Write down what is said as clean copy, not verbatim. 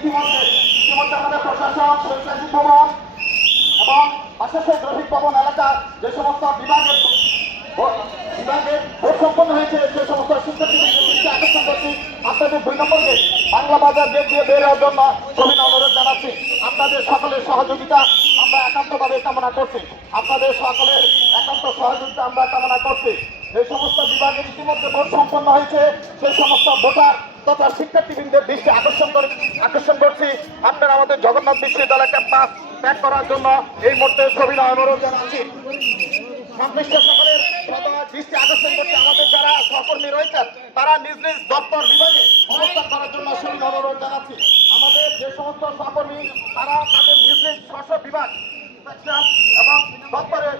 ইতিমধ্যে আমাদের প্রশাসন স্বেচ্ছাসেবী ভবন এবং পাশাপাশি গ্রাফিক ভবন এলাকার যে সমস্ত বিভাগের ভোট সম্পন্ন হয়েছে সে সমস্ত শিক্ষার্থীদের দৃষ্টি আকর্ষণ করছি। আপনাদের 2 নম্বর গেট বাংলা বাজার গেট দিয়ে বের হওয়ার জন্য সবিনয় অনুরোধ জানাচ্ছি। আপনাদের সকলের সহযোগিতা আমরা একান্তভাবে কামনা করছি। আপনাদের সকলের একান্ত সহযোগিতা আমরা কামনা করছি। যে সমস্ত বিভাগের ইতিমধ্যে ভোট সম্পন্ন হয়েছে সেই সমস্ত ভোটার তথা শিক্ষার্থীবৃন্দের দৃষ্টি আকর্ষণ করছি। আপনারা আমাদের জগন্নাথ বিশ্ববিদ্যালয় ক্যাম্পাস ত্যাগ করার জন্য এই মুহূর্তে সবিনয় অনুরোধ জানাচ্ছি। সংশ্লিষ্ট সকলের দৃষ্টি আকর্ষণ করছে। আমাদের যারা সহকর্মী রয়েছেন তারা নিজ নিজ দপ্তর বিভাগে অবস্থান করার জন্য সবিনয় অনুরোধ জানাচ্ছি। আমাদের যে সমস্ত সহকর্মী তারা তাদের নিজ নিজ স্ব বিভাগ এবং দপ্তরে